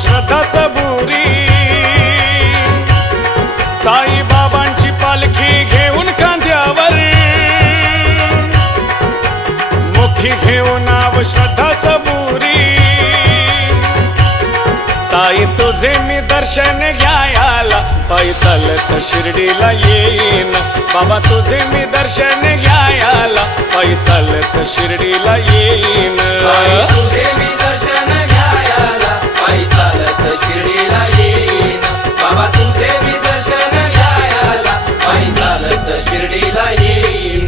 श्रद्धा सबुरी साई बाबांची पालखी घेऊन खांद्यावर मुखी घेऊन नाव श्रद्धा सबुरी साई तुझे मी दर्शन घ्यायला पायी चालत शिर्डीला येईन बाबा तुझे मी दर्शन घ्यायला पायी चालत शिर्डीला येईन तुझे मी दर्शन घ्यायला पायी चालत शिर्डीला येईन बाबा तुझे मी दर्शन घ्यायला पायी चालत शिर्डीला येईन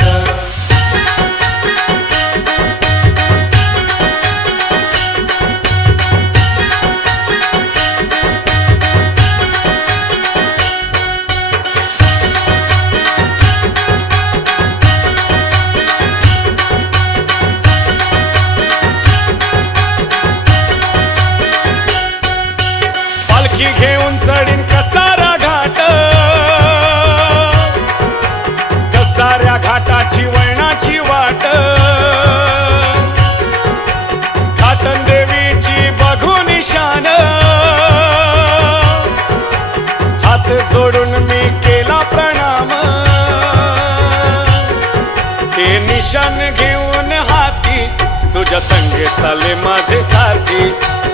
तुझ्या संगे चाले माझे साथी,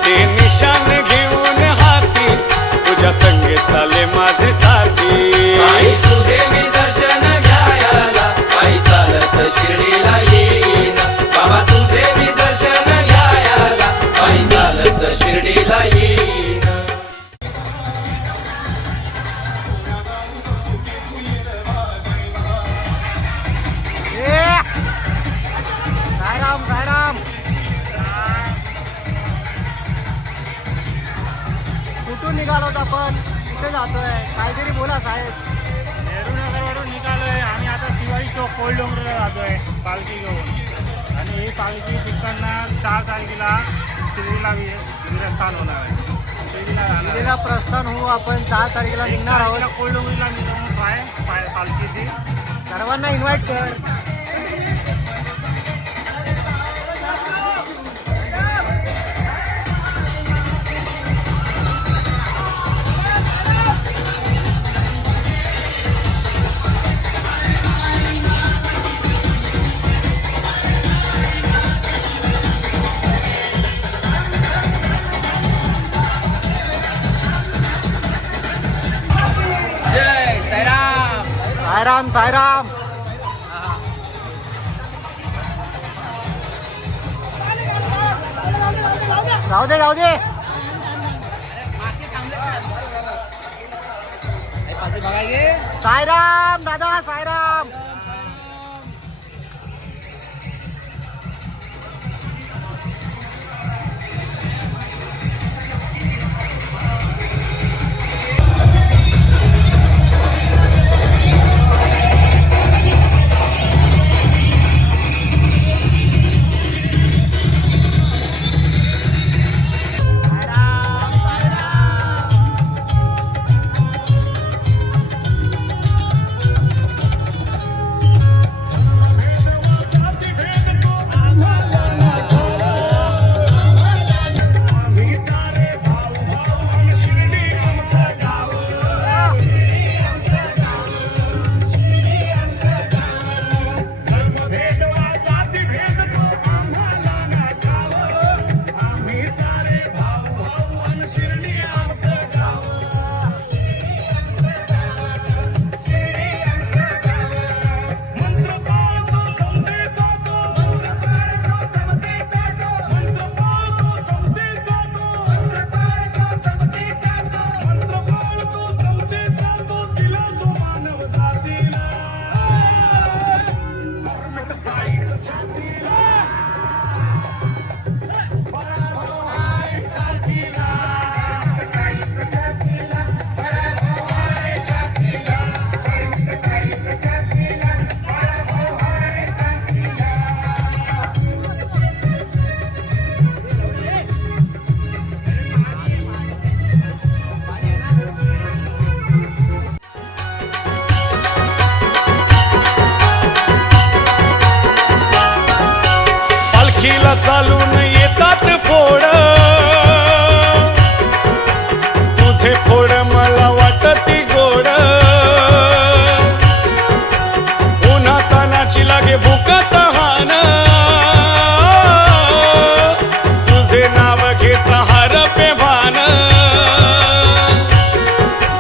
ते निशान घेऊन हाती, तुझ्या संगे चाले माझे साथी. पायी तुझे मी दर्शन घ्यायला, पायी चालत शिर्डीला येईन. बाबा तुझे मी दर्शन घ्यायला, पायी चालत शिर्डीला येईन. सायराम सायराम. कुठून निघालोत आपण, कुठे जातोय, काहीतरी बोला साहेब. नेहरूनगरवरून निघालोय आणि आता शिवाजी चौक कोल्ड डोंगरला जातोय पालखी घेऊन. आणि ही पालखी तिकडनं 4 तारखेला शिर्डीला विरस्थान होणार आहे. शिर्डीला राहणार दिल्लीला प्रस्थान होऊ आपण. 4 तारखेला निघणार आहोत. कोल्ड डोंगरीला मिरवणूक आहे पालखीची. सर्वांना इन्व्हाइट कर. सायराम सायराम. जाऊ दे जाऊ दे. सायराम दादा सायराम. चालून येतात फोड, तुझे फोड मला वाटती गोड. उन्हा तानाची लागे भूक तहान, तुझे नाव घेत हार पे भान.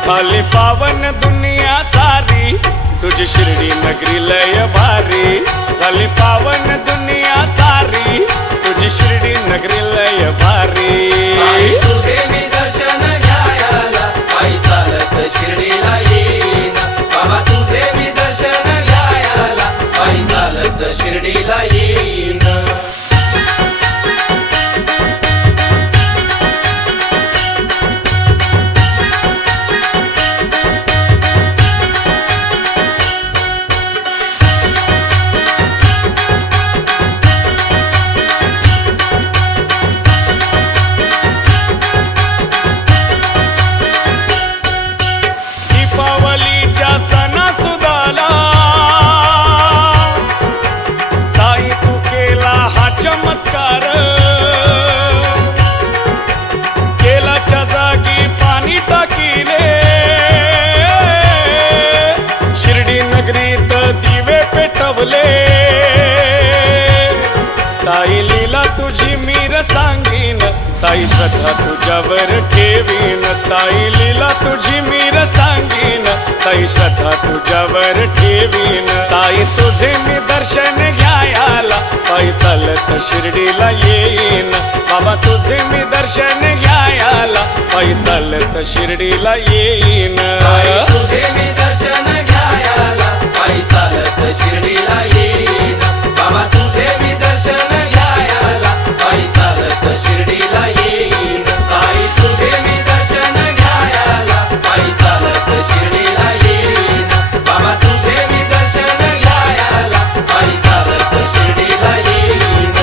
झाली पावन दुनिया सारी, तुझी शिर्डी नगरी लय भारी. झाली पावन दुनिया सारी, तुझी शिर्डी नगरी लय भारी. पायी तुझे मी दर्शन घ्यायला, पायी चालत शिर्डीला येईन. बाबा तुझे मी दर्शन घ्यायला, पायी चालत शिर्डीला येईन. मीर सांगीन साई श्रद्धा तुझ्यावर ठेवीन साई लीला तुझी मीर सांगीन साई श्रद्धा तुझ्यावर ठेवीन साई तुझे मी दर्शन घ्यायला पायी चालत शिर्डीला येईन बाबा तुझे मी दर्शन घ्यायला पायी चालत शिर्डीला येईन साई तुझे मी दर्शन घ्यायला पायी चालत शिर्डीला येईन बाबा तुझे मी दर्शन घ्यायला पायी चालत शिर्डीला येईन साई तुझे मी दर्शन घ्यायला पायी चालत शिर्डीला येईन बाबा तुझे मी दर्शन घ्यायला पायी चालत शिर्डीला येईन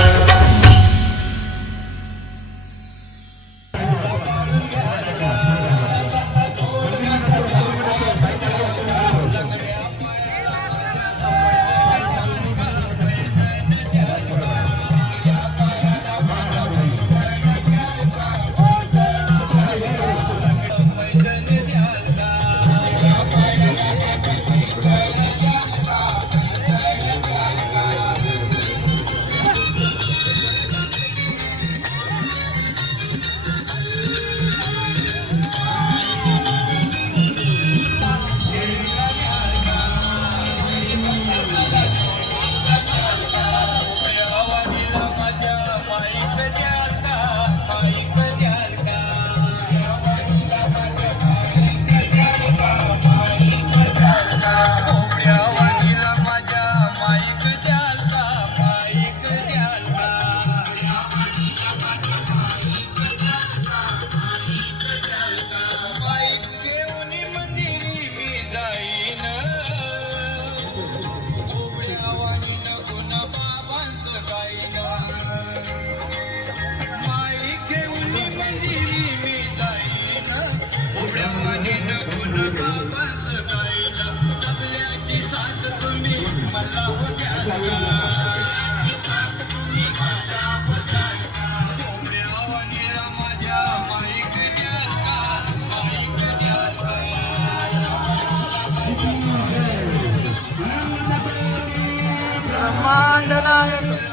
ब्रह्मांड नायक